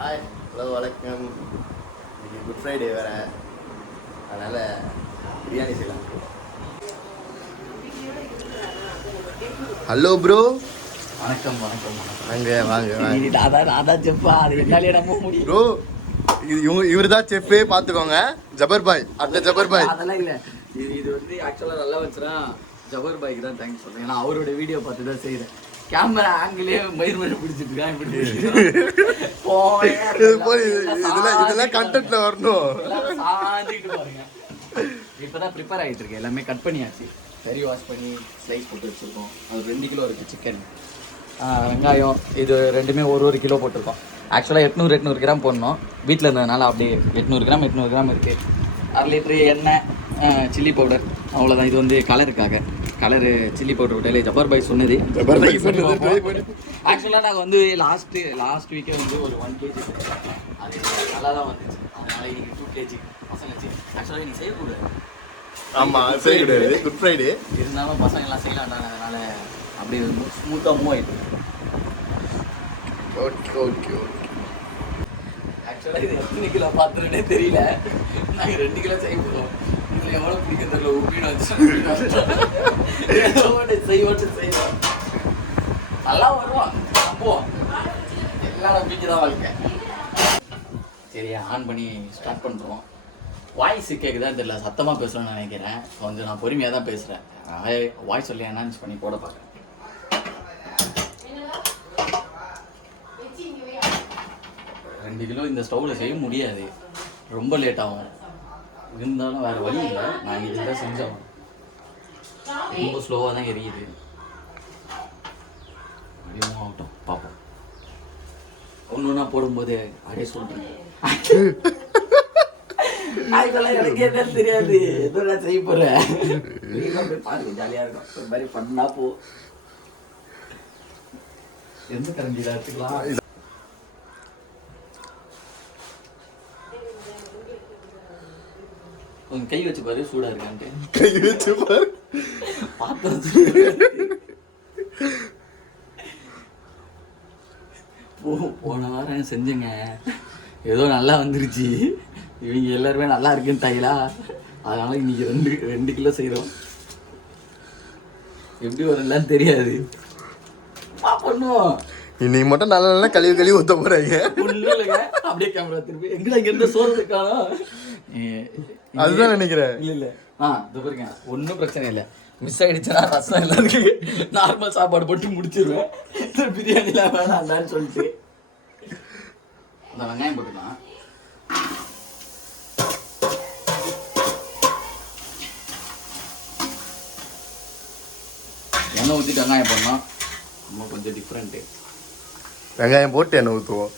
Hi hello வணக்கம். இன்னைக்கு good Friday வேறு, அதனால் பிரியாணி செய்யலாம். Hello bro. வணக்கம் வணக்கம் வாங்க வாங்க அதான் செப்பா அது என்னாலே நம்ம முடியும் ப்ரோ. இவர் தான் செஃப்பே, பார்த்துக்கோங்க. ஜபர் பாய், அந்த ஜபர் பாய். அதெல்லாம் இல்லை, இது வந்து ஆக்சுவலாக நல்லா வச்சுனா ஜபர் பாய்க்கு தான் தேங்க்ஸ் சொல்கிறேன். ஏன்னா அவரோட வீடியோ பார்த்து தான் செய்கிறேன். கேமரா ஆங்கிலே மயிர் பிடிச்சிட்டு இருக்கான். இதெல்லாம் கண்டென்ட்ல வரணும். பாருங்க, இப்போதான் ப்ரிப்பேர் ஆகிட்டு இருக்கு. எல்லாமே கட் பண்ணியாச்சு. கறி வாஷ் பண்ணி ஸ்லைஸ் போட்டு வச்சுருக்கோம். அது 2 கிலோ இருக்குது சிக்கன். வெங்காயம் இது ரெண்டுமே ஒரு கிலோ போட்டிருக்கோம். ஆக்சுவலாக 800 கிராம் போடணும். வீட்டில் இருந்ததுனால அப்படியே 800 கிராம் இருக்குது. 1/2 லிட்டரு எண்ணெய், சில்லி பவுடர், அவ்வளோதான். இது வந்து கலரு சில்லி பவுடர் விட்டாலே ஜப்பர் பாய் சொன்னது. ஆக்சுவலாக நாங்கள் வந்து லாஸ்ட் வீக்கே வந்து ஒரு 1 kg அது நல்லா தான் வந்துச்சு. அதனால இன்னைக்கு 2 kg பசங்க ஆக்சுவலாக இன்னைக்கு செய்யக்கூடாது. ஆமாம், செய்யக்கூடாது, குட் ஃப்ரைடே இருந்தாலும் பசங்கள்லாம் செய்யலாம்டாங்க. அதனால அப்படியே ஸ்மூத்தாக மூவ் ஆகிட்டு. Okay okay okay. ஆக்சுவலாக இது எத்தனை கிலோ பார்த்துருன்னே தெரியல. நாங்கள் 2 கிலோ செய்ய போகிறோம். இதில் எவ்வளோ பிடிக்கும் தெரியல. உப்பின்னு வச்சு செய்வோம். நல்லா வருவோம், நம்புவோம். எல்லாம் நம்பிக்கை தான் வாழ்க்கை. சரி, ஆன் பண்ணி ஸ்டார்ட் பண்ணுறோம். வாய்ஸ் கேட்குதான் தெரியல, சத்தமாக பேசுகிறேன்னு நினைக்கிறேன். கொஞ்சம் நான் பொறுமையாக தான் பேசுகிறேன். வாய்ஸ் சொல்லி என்ஹான்ஸ் பண்ணி போட பார்க்குறேன். ரெண்டு கிலோ இந்த ஸ்டவ்வில் செய்ய முடியாது, ரொம்ப லேட் ஆகும். இருந்தாலும் வேறு வழி இல்லை, நான் இதில் தான் செஞ்சோம். ரொம்ப ஸ்லோவாக தான் எரியுது. அப்படியே ஆகட்டும், பார்ப்போம். ஒன்று ஒன்றா போடும்போது அப்படியே சொல்கிறேன். இதெல்லாம் எனக்கு என்னன்னு தெரியாது, எதுவும் நான் செய்ய போகிறேன். பாருங்க, ஜாலியாக இருக்கும். ஒரு மாதிரி பண்ணா போ. எந்த கரண்டி தான் எடுத்துக்கலாம். கை வச்சு பாரு, சூடா இருக்கான்ட்டு. கை வச்சு பாரு, பார்த்தோம். போன வாரம் செஞ்சேங்க, ஏதோ நல்லா வந்துருச்சு. இவங்க எல்லாருமே நல்லா இருக்குன்னு தைலா, அதனால இன்னைக்கு 2 கிலோ செய்கிறோம். எப்படி வரலான்னு தெரியாது, பண்ணுவோம். இன்னைக்கு மட்டும் நல்ல கழுவி ஊற்ற போறாங்க. ஒன்றும் இல்லைங்க, அப்படியே கேமரா திருப்பி எங்கடா இங்க இருந்து சோறதுக்கான அதுதான் நினைக்கிறேன். இல்லை இது பாருங்க, ஒன்றும் பிரச்சனை இல்லை. மிஸ் ஆகிடுச்சுன்னா ரசம் எல்லாத்துக்கு நார்மல் சாப்பாடு போட்டு முடிச்சிருவேன். பிரியாணிலாம் வேணாம்னு சொல்லிட்டு இந்த வெங்காயம் போட்டுக்கலாம். எண்ணெய் ஊற்றிட்டு வெங்காயம் போடணும். நம்ம கொஞ்சம் டிஃப்ரெண்ட்டு. வெங்காயம் போட்டு எண்ணெய் ஊற்றுவோம்.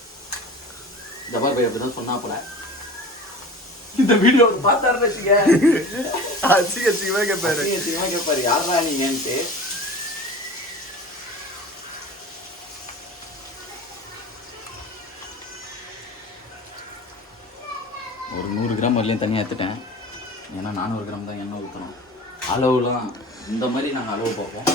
ஜபார் பை அப்படி தான் சொன்னா போல. இந்த வீடியோ பார்த்தாருன்னு வச்சுக்க, அசிங்கமா கேட்பாரு யாரா நீங்கன்ட்டு. ஒரு 100 கிராம் வரலையும் தனியாக எடுத்துட்டேன். ஏன்னா 400 கிராம் தான் எண்ணெய் ஊற்றணும். அளவுலாம் இந்த மாதிரி நாங்கள் அளவு பார்ப்போம்.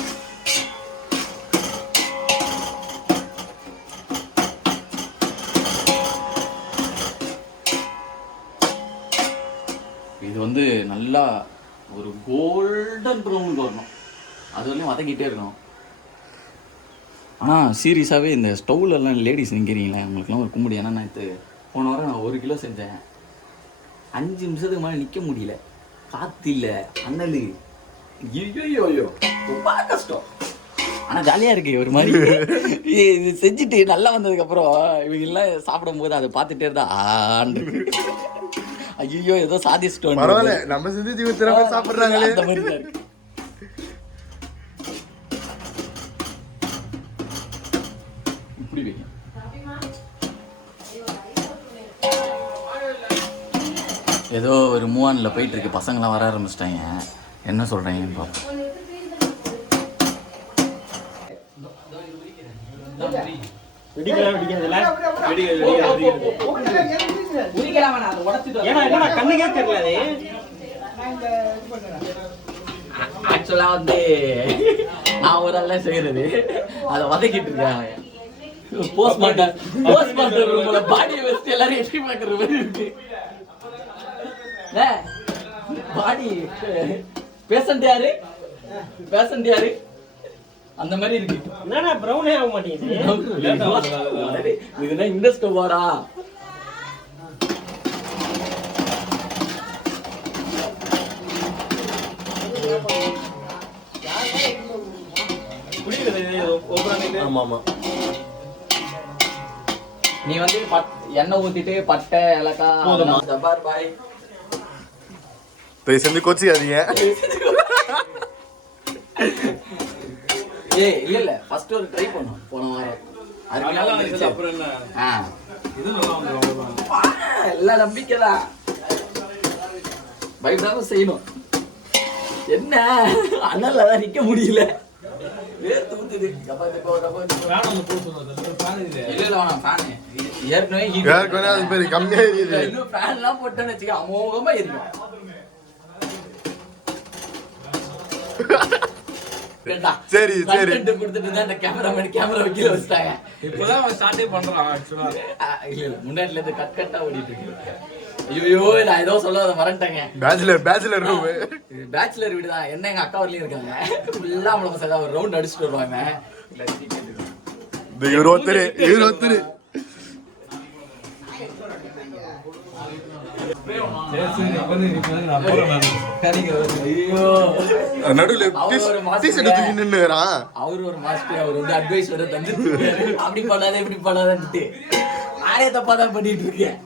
இது வந்து நல்லா ஒரு கோல்டன் ப்ரௌனுக்கு வரணும். அது வரலையும் வதக்கிட்டே இருக்கணும். ஆனால் சீரியஸாகவே இந்த ஸ்டவ்லெல்லாம் லேடிஸ் நிற்கிறீங்களே, உங்களுக்குலாம் ஒரு கும்பிடி. ஏன்னா நான் போன வாரம் நான் 1 கிலோ செஞ்சேன். 5 நிமிஷத்துக்கு மேலே நிற்க முடியல. காற்று இல்லை, அண்ணல். ஐயோ ரொம்ப கஷ்டம். ஆனால் ஜாலியாக இருக்கு ஒரு மாதிரி. இது செஞ்சுட்டு நல்லா வந்ததுக்கப்புறம் இவங்கெல்லாம் சாப்பிடும்போது அதை பார்த்துட்டே இருந்தா ஆண்டு. ஐயோ ஏதோ சாதிச்சிட்டோம். பரவாயில்ல, நம்ம செஞ்சு ஜீவத்திரமா சாப்பிடுறாங்களே. அந்த மாதிரி தான் இருக்கு. இப்படி வைங்க. ஏதோ ஒரு மூவானில் போயிட்டு இருக்கு. பசங்களாம் வர ஆரம்பிச்சிட்டாங்க. என்ன சொல்றீங்கன்னு பார்ப்போம். ஆக்சுவலா வந்து நான் ஒரு ஆள் செய்யறது, அதை வதக்கிட்டு இருக்கேன். போஸ்ட்மார்ட்டம் ரூம்ல பாடியை பார்க்குற மாதிரி இருக்கு. பாடி பேஷண்ட் யாரு அந்த மாதிரி இருக்கு. என்னன்னா ப்ரௌனே ஆக மாட்டேங்குது. இதுனா இந்த ஸ்டவ்வாடா. நீ வந்து எண்ணெய் ஊத்திட்டு பட்டை ஏலக்காய் ஜப்பார் பாய் செஞ்சு கோச்சிக்காதீங்க. இல்ல ஃபர்ஸ்ட் ஒரு ட்ரை பண்ணோம் போன வாரம். அப்புறம் என்ன எல்லாம் நம்பிக்கைதான், பயப்படாம செய்யணும். என்ன அண்ணாலதான் நிக்க முடியல, வேர்த்து ஊத்துது. ஏற்கனவே அது பேரு கம்மியா இருக்குது. இன்னும் ஃபேன் எல்லாம் போட்டேன்னு வச்சுக்க அமோகமா இருக்கும். சரி சரி கொடுத்துட்டு தான் இந்த கேமராமேன் கேமரா கீழே வச்சுட்டாங்க. இப்பதான் அவன் ஸ்டார்டே பண்றான் ஆக்சுவலா. இல்ல முன்னாடில இருந்து கட்டா ஓடிட்டு இருக்கு. ஐயோ நான் ஏதோ சொல்ல மறந்துட்டேங்க. பேச்சுலர் ரூம், பேச்சுலர் வீடு தான். என்ன எங்க அக்கா வரலையும் இருக்காங்க. ஃபுல்லா அவள பசங்க ஒரு ரவுண்ட் அடிச்சுட்டு வருவாங்க. இவர் ஒருத்தர் அவரு ஒரு மாஸ்டர். அவர் வந்து அட்வைஸ் வர தந்து அப்படி பண்ணாத இப்படி பண்ணாதன்ட்டு நானே தப்பா தான் பண்ணிட்டு இருக்கேன்.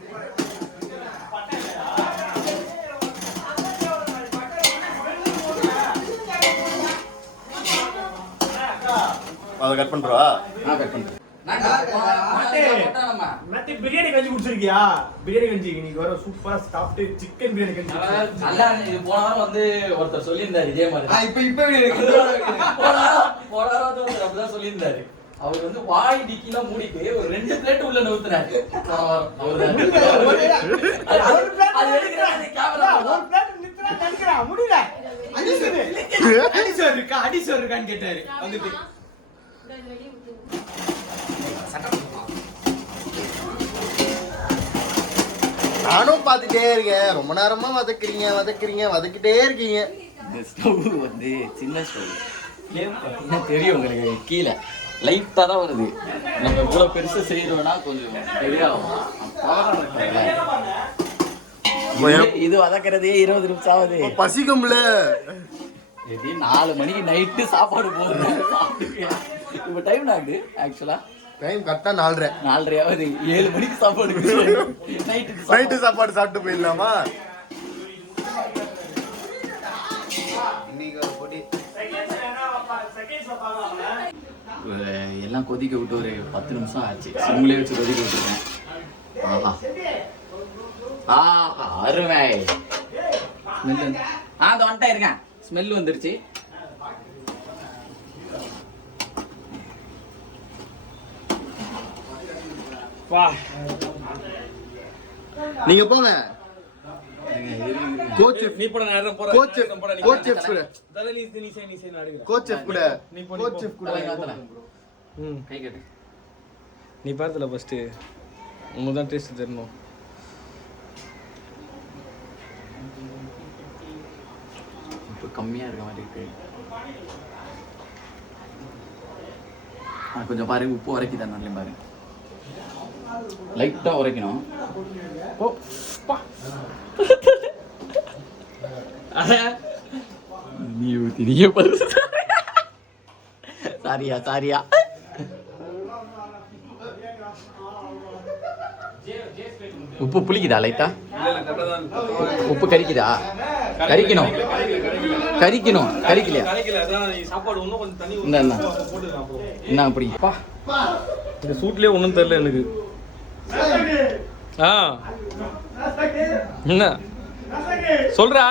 அதை கட் பண்றவா? கட் பண்றேன். பிரியாணி கஞ்சி குடிச்சிருக்கியா? பிரியாணி கஞ்சி இன்னைக்கு வர சூப்பரா சாப்பிட்டு சிக்கன் பிரியாணி கஞ்சி நல்லா. இது போன வாரம் வந்து ஒருத்தர் சொல்லியிருந்தாரு இதே மாதிரி. அப்படிதான் சொல்லியிருந்தாரு. அவர் வந்து வாய் டிக்கிலாம் மூடிட்டு ஒரு 2 பிளேட் உள்ள நவுத்துறாரு. அடிசோர் இருக்கான்னு கேட்டாரு. வந்துட்டு நானும் பாத்துட்டே இருக்கேன். ரொம்ப நேரமா வதக்கிட்டே இருக்கீங்க. இந்த ஸ்டவ் வந்து சின்ன ஸ்டவ் என்ன தெரியும் உங்களுக்கு, கீழே லைட்டா தான் வருது. நம்ம இவ்வளவு பெருசா செய்யறோம்னா கொஞ்சம் தெரியாகும். இது வதக்கிறதே 20 நிமிஷம் ஆகுது. பசிக்கும்ல. 4 மணிக்கு நைட்டு சாப்பாடு போகுது. இப்ப டைம் ஆகுது ஆக்சுவலா. டைம் கரெக்டா 4:30 ஆகுது. 7 மணிக்கு சாப்பாடு நைட்டு சாப்பாடு சாப்பிட்டு போயிடலாமா? எல்லாம் கொதிக்க விட்டு ஒரு 10 நிமிஷம் ஆச்சு. சிம்லே வச்சு கொதிக்க விட்டுருக்கேன். அருமை ஸ்மெல். அந்த வந்துட்டா இருக்கேன். ஸ்மெல் வந்துருச்சு. நீங்க போங்க. கோச் நீ போட நேரம் போற. கோச் செஃப் கூட. கோச் செஃப் கூட. கை கட்டு. நீ பார்த்தல ஃபர்ஸ்ட் உங்களுக்கு தான் டேஸ்ட் தெரியணும். இப்போ கம்மியா இருக்க மாதிரி இருக்கு. கொஞ்சம் பாரு, உப்பு உரைக்கி தான் நல்ல பாரு. லைட்டா உரைக்கணும். நீ ஊத்தினியே பாரு. சாரியா உப்பு புளிக்குதா? லைட்டா உப்பு கரிக்குதா? கரிக்கணும். கரிக்கலையா? என்ன அப்படி இந்த சூட்லயே ஒன்றும் தெரியல எனக்கு. என்ன சொல்றா?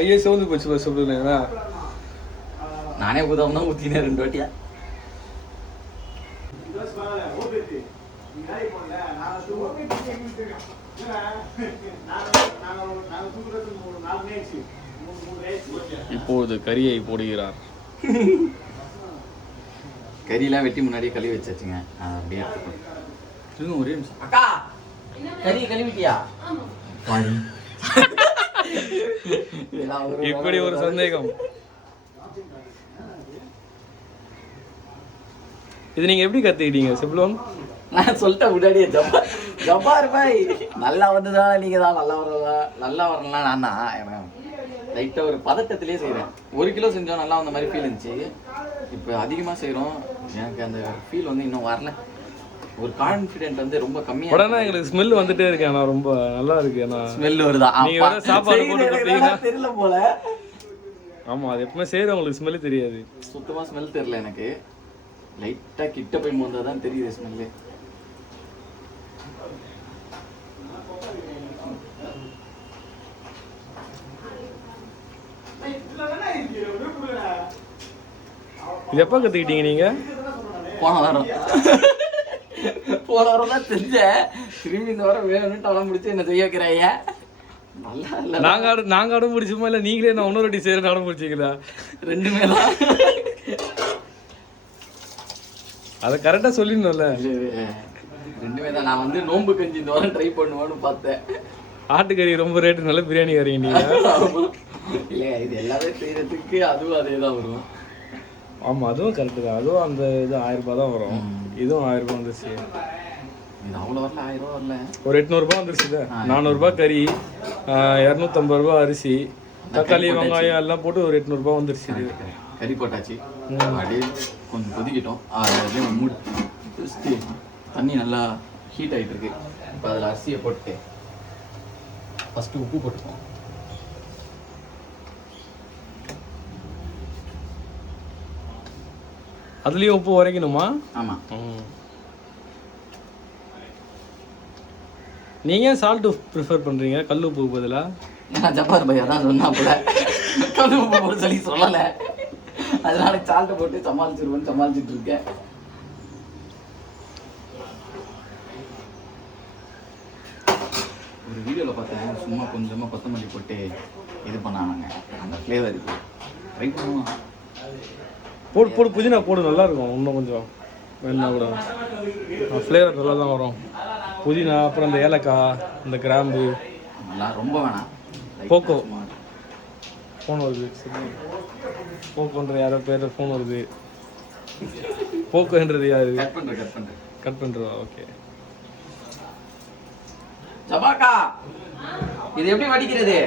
ஐயே சோந்து போச்சு சொல்லுங்க. நானே ஊதாம ஊத்தினேன் 2 வாட்டியா. இப்போது கறியை போடுகிறார். கறியெல்லாம் வெட்டி முன்னாடியே கழுவி வச்சாச்சுங்க. அப்படியே எடுத்துக்கணும். ஒரே நிமிஷம். அக்கா கறி கழுவிட்டியா? இப்படி ஒரு சந்தேகம். இது நீங்க எப்படி கத்துக்கிட்டீங்க செப்லோன்? நான் சொல்லிட்டேன் முன்னாடியே. ஜப்பார் பாய் நல்லா வந்ததா நீங்க தான் நல்லா வரலாம். நான் தான் எனக்கு லைட்டாக ஒரு பதட்டத்திலே செய்கிறேன். 1 கிலோ செஞ்சோம் நல்லா வந்த மாதிரி ஃபீல் இருந்துச்சு. இப்போ அதிகமாக செய்கிறோம், எனக்கு அந்த ஃபீல் வந்து இன்னும் வரல. ஒரு கான்ஃபிடென்ட் வந்து ரொம்ப கம்மியாக. உடனே எங்களுக்கு ஸ்மெல் வந்துட்டே இருக்கு. ஆனால் ரொம்ப நல்லா இருக்கு. ஆனால் ஸ்மெல் வருதா? நீங்க வேற சாப்பாடு போட்டு கொடுத்தீங்கன்னா தெரியல போல. ஆமாம், அது எப்பவுமே செய்கிறவங்களுக்கு ஸ்மெல்லு தெரியாது. சுத்தமாக ஸ்மெல் தெரியல எனக்கு. லைட்டாக கிட்ட போய் மோந்தா தான் தெரியுது ஸ்மெல்லு. இது எப்போ கற்றுக்கிட்டீங்க நீங்கள்? போன வாரம் தான் செஞ்சேன். திரும்பி இந்த வாரம் வேணும்னு டவலம் முடிச்சு என்ன செய்ய வைக்கிறாங்க. நல்லா இல்லை. நாங்கள் அடம் பிடிச்சோமா இல்லை நீங்களே நான் இன்னொரு வாட்டி செய்கிறேன் அடம் பிடிச்சிங்களா? ரெண்டுமே தான். அதை கரெக்டாக சொல்லிடணும்ல. ரெண்டுமே தான். நான் வந்து நோம்பு கஞ்சி இந்த வாரம் ட்ரை பண்ணுவேன்னு பார்த்தேன். ஆட்டுக்கறி ரொம்ப ரேட்டு, நல்ல பிரியாணி கறிங்க நீங்கள். இல்லையா, இது எல்லாமே செய்கிறதுக்கு அதுவும் அதே தான் வரும். ஆமாம், அதுவும் கரெக்டு தான். அதுவும் அந்த இது 1000 ரூபாய் தான் வரும். இதுவும் 1000 ரூபாய் வந்துருச்சு. இது அவ்வளோ வரல, 1000 ரூபா வரல. ஒரு 800 ரூபாய் வந்துருச்சுல. 400 ரூபாய் கறி, 250 ரூபாய் அரிசி, தக்காளி வெங்காயம் எல்லாம் போட்டு ஒரு 800 ரூபாய் வந்துருச்சு. கறி போட்டாச்சு. அப்படியே கொஞ்சம் கொதிக்கிட்டோம். அப்படியே மூடி தண்ணி நல்லா ஹீட் ஆகிட்டு இருக்கு. இப்போ அதில் அரிசியை போட்டு ஃபஸ்ட்டு உப்பு போட்டுப்போம். அதுலேயும் உப்பு உரைக்கணுமா? ஆமாம். நீங்கள் சால்ட்டு ப்ரிஃபர் பண்ணுறீங்க கல் உப்பு பதிலாக? நான் ஜப்பார் பையா தான் சொன்னா போல கல் உப்பு போட்டு சொல்லி சொல்லலை. அதனால சால்ட்டை போட்டு சமாளிச்சுட்டு இருக்கேன். ஒரு வீடியோவில் பார்த்தேன், சும்மா கொஞ்சமாக கொத்தமல்லி போட்டு இது பண்ணாங்க. அந்த ஃப்ளேவர் இருக்கு, ட்ரை பண்ணுவோம். போடு புதினா போடு, நல்லா இருக்கும். இன்னும் கொஞ்சம் வேணுன்னா கூட ஃப்ளேவர் நல்லா தான் வரும். புதினா, அப்புறம் இந்த ஏலக்காய், இந்த கிராம்பு எல்லாம் ரொம்ப வேணாம். போக்கோ ஃபோன் வருது. போக்கோன்ற யாரோ பேர் ஃபோன் வருது. போக்கோன்றது யாரு? கட் பண்ணுறதா? ஓகே. ஜபாக்கா, இது எப்படி வடிக்கிறது?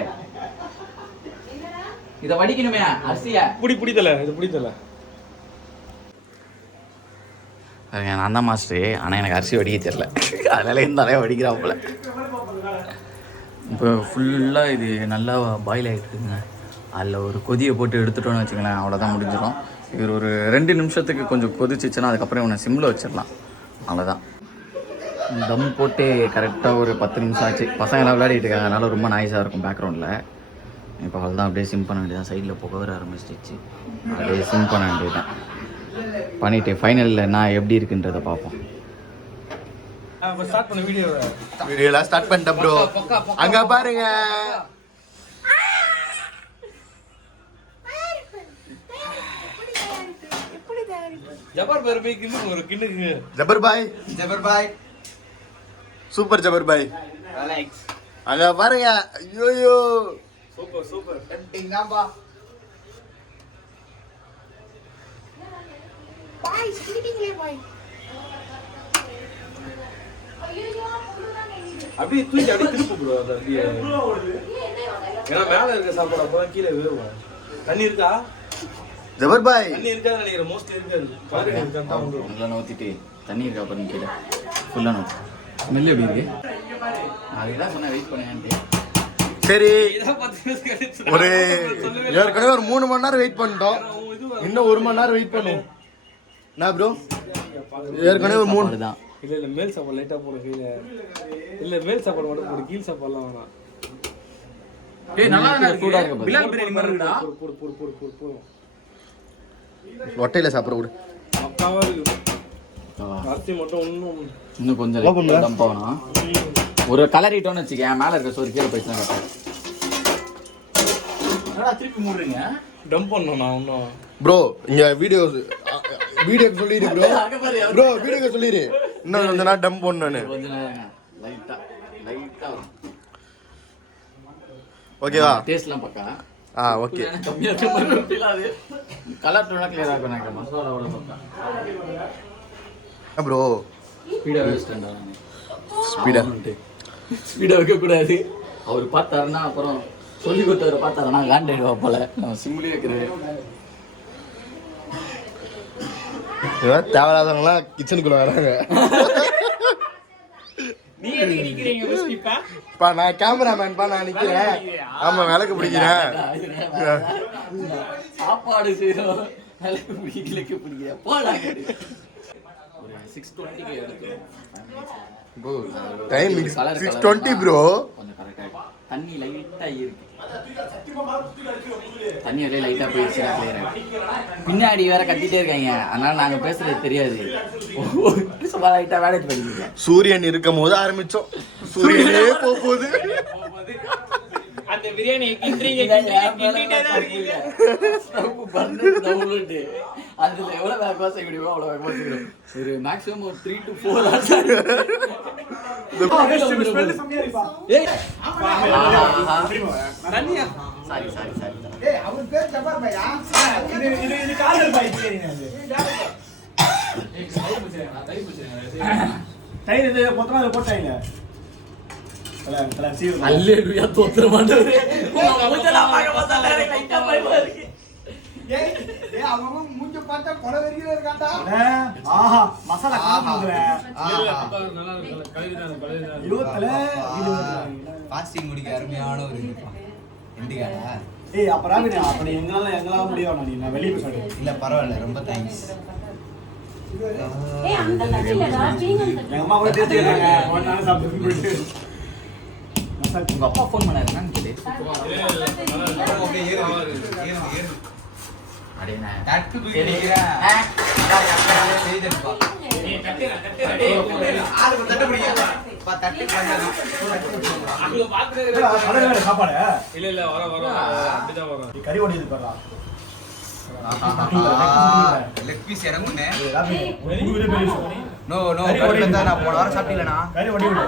இதை வடிக்கணுமே அரிசியை. இது பிடித்தல. நான் தான் மாஸ்டரு, ஆனால் எனக்கு அரிசி வடிக்க தெரியல. அதனால இருந்தாலே வடிக்கிறாப்புல. இப்போ ஃபுல்லாக இது நல்லா பாயில் ஆகிட்டுருக்குங்க. அதில் ஒரு கொதியை போட்டு எடுத்துட்டோன்னு வச்சுங்களேன், அவ்வளோதான் முடிஞ்சிடும். இது ஒரு 2 நிமிஷத்துக்கு கொஞ்சம் கொதிச்சிச்சுன்னா அதுக்கப்புறம் இவனை சிம்மில் வச்சிடலாம். அவ்வளோதான். தம் போட்டு கரெக்டாக ஒரு 10 நிமிஷம் ஆச்சு. பசங்களாம் விளையாடிட்டு இருக்காங்க, அதனால ரொம்ப நாய்ஸாக இருக்கும் பேக்ரவுண்டில். இப்போ அவ்வளோதான், அப்படியே சிம் பண்ண வேண்டியதான். சைடில் புகை வர ஆரம்பிச்சிச்சு, அப்படியே சிம் பண்ண வேண்டியதுதான். பண்ணிவிட்டு ஃபைனலில் நான் எப்படி இருக்குன்றதை பார்ப்போம். வீடியோலாம் ஸ்டார்ட் பண்ணிட்டேன் ப்ரோ. அங்கே பாருங்க, ஜப்பார் பாய் போய் கிண்டு ஒரு கிண்டுங்க. ஜபர் பாய் சூப்பர் ஜபர் பாய். அங்க பாருங்க. ஐயோ சூப்பர் கட்டிங்கப்பா. பாய் ஸ்லீப்பிங்லே பாய். அப்படியே தூக்கி அப்படியே திருப்பு ப்ரோ. அது அப்படியே ஏன்னா மேலே இருக்க சாப்பாடு அப்போ கீழே வேறும். தண்ணி இருக்கா? ஜபர் பாய் தண்ணி இருக்காது நினைக்கிறேன், மோஸ்ட்லி இருக்காது. நல்லா நோத்திட்டு தண்ணி இருக்கா அப்புறம் கீழே ஃபுல்லாக நோத்து. ஸ்மெல் எப்படி இருக்கு? அதுதான் சொன்னேன் வெயிட் பண்ணேன்ட்டு. சரி, ஒரு ஏற்கனவே ஒரு 3 மணி நேரம் வெயிட் பண்ணிட்டோம். இன்னும் 1 மணி நேரம் வெயிட் பண்ணுவோம். என்ன ப்ரோ? ஏற்கனவே ஒரு 3 தான். இல்லை மேல் சாப்பாடு லைட்டாக போடு கீழே. இல்லை மேல் சாப்பாடு மட்டும் போடு, கீழ் சாப்பாடுலாம் வேணாம். போடு. ஒட்டையில சாப்பிட விடு. அக்காவா இருக்கு. அரிசி மட்டும் இன்னும் இன்னும் கொஞ்சம் தம் போகணும். ஒரு கலரிட்டோன்னு வச்சுக்கேன், மேலே இருக்க சோறு கீழே போயிடுச்சுன்னா கரெக்டாக. திருப்பி மூடுறீங்க டம்ப் பண்ணணும் நான் இன்னும். ப்ரோ இங்கே வீடியோக்கு சொல்லிடு ப்ரோ வீடியோக்கு சொல்லிடு. இன்னும் கொஞ்ச நேரம் டம்ப் பண்ணணும். கொஞ்ச நேரம் லைட்டாக வரும். ஓகேவா? டேஸ்ட்லாம் பக்கா. ஓகே. கம்மியாக இருக்க மாதிரி ஃபீல் ஆகுது. கலர் டோனாக கிளியராக இருக்கும். எனக்கு மசாலாவோட பக்கா ப்ரோ. ஸ்பீடாக வைக்கக்கூடாது. அவர் பார்த்தாருன்னா அப்புறம் சொல்லி கொடுத்தவரை பார்த்தாருன்னா காண்டாயிடுவா போல. நம்ம சிம்லி வைக்கிறது தேவையில்லாதவங்களாம் கிச்சனுக்குள்ள வராங்க. நான் கேமராமேன்பா, நான் நிக்கிறேன். ஆமா, விளக்கு பிடிக்கிறேன். சாப்பாடு செய்யறோம், விளக்கு பிடிக்கிறேன். போலாம். ஒரு 6:20 எடுத்துரும். Time 6:20 bro. கொஞ்சம் கரெக்டா தண்ணி லைட்டா இருக்கு. தண்ணி வரைய லைட்டா போயிடுச்சு. பின்னாடி வேற கத்திட்டே இருக்காங்க, அதனால நாங்க பேசுறது தெரியாது. சும்மா லைட்டா மேனேஜ் பண்ணிக்கிறோம். சூரியன் இருக்கும் போது ஆரம்பிச்சோம், சூரியனே போகுது. அந்த பிரியாணி கிண்டிட்டே தான் இருக்கீங்க. அதுல எவ்வளவு வேகமா செய்ய முடியுமோ அவ்வளவு வேகமா செய்யணும். ஒரு மேக்ஸிமம் ஒரு 3 to 4 hours. சாரி அவர் பேர் ஜப்பார் பையா. இது காதல் பை பிரியாணி. தயிர் இது பொத்தமா போட்டாங்க. அல்லேலூயா தோத்திரம் ஆண்டவரே. மூஞ்சலாம் பார்க்க பார்த்தா லைட்டா பயமா இருக்கு. ஏய் அவங்க மூஞ்ச பார்த்தா கொலை வெறியில இருக்காடா. ஆஹா மசாலா காணும்ல. நல்லா இருக்கு. கலரிதான். யூத்ல பாஸ்டிங் முடிக்க அருமையான ஒரு எண்டிகாடா. ஏய் அப்புறம் அப்படி எங்களால முடியும். நான் வெளிய போய் சொல்றேன். இல்ல பரவாயில்ல, ரொம்ப தேங்க்ஸ். ஏய் அந்த தட்டிலடா பீங்கல் தட்டு. எங்க அம்மா கூட தேத்திறாங்க. ஒரு நாள் சாப்பிட்டு போயிட்டு. உங்க அப்பா ஃபோன் பண்ணாரு நான் கேளு. அப்படியே ஏறு. அடேனா தட்டு பிடிக்கிறா. செய்தப்பா. நீ கட்டிரா. ஆளுக்கு தட்டு பிடிக்கிறா. பா தட்டு பண்ணாத. அங்க பாக்குறே கடையில சாப்பாடு. இல்ல வர அப்படிதான் வரும். கறி ஓடிது பாறா. Leg piece இறங்குனே. உங்களுக்கே பெரிய சோனி. நோ கறி வந்தா நான் போன வாரம் சாப்பிட்டீங்களா? கறி ஓடி விடு.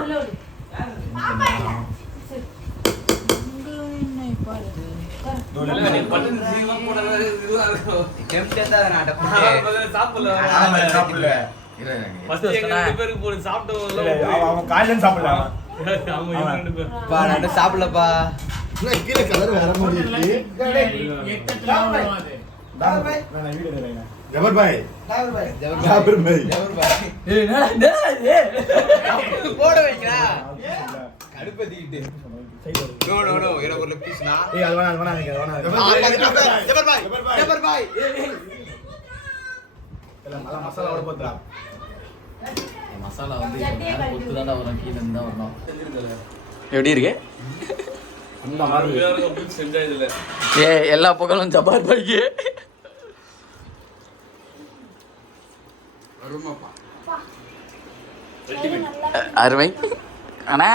பட்டன் சீமா போடுறது இதுவா இருக்கும். கெம்டேதா நான் அடப்புட்டே. சாப்பிடல. ஃபர்ஸ்ட் எங்க ரெண்டு பேருக்கு போடு சாப்பிட்டோம்ல. அவன் காலையில சாப்பிடல. அவங்க இவங்க ரெண்டு பேர். பா நான் சாப்பிடலப்பா. கீழே கலர் வேற மாதிரி இருக்கு. நான் வீடியோ எடுறேன். ஜபர் பாய். ஜபர் பாய். ஏய் என்னடா இது? போட வைங்கடா. கடுப்பதிக்கிட்டு. நோ எனக்கு ஒரு லெக் பீஸ்னா. ஏய் அது வேணா ஜபர் பாய். இல்ல மசாலாவோட போடுறா. மசாலா வந்து கொத்துதாடா வரும், கீழ இருந்தா வரணும். எப்படி இருக்கு? அந்த மாதிரி செஞ்சா இதுல எல்லா பக்கமும் ஜபார் பாய்க்கு. அருமை அண்ணா.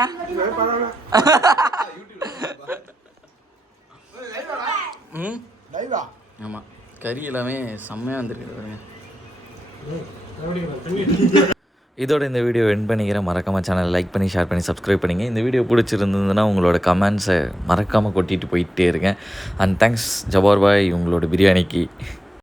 ஆமாம், கறி எல்லாமே செம்மையாக வந்துருக்கு பாருங்க. இதோட இந்த வீடியோ எண்ட் பண்ணிக்கிறேன். மறக்காமல் சேனல் லைக் பண்ணி ஷேர் பண்ணி சப்ஸ்கிரைப் பண்ணிங்க. இந்த வீடியோ பிடிச்சிருந்ததுன்னா உங்களோட கமெண்ட்ஸை மறக்காமல் கொட்டிட்டு போயிட்டே இருக்கேன். அண்ட் தேங்க்ஸ் ஜபார் பாய் உங்களோட பிரியாணிக்கு.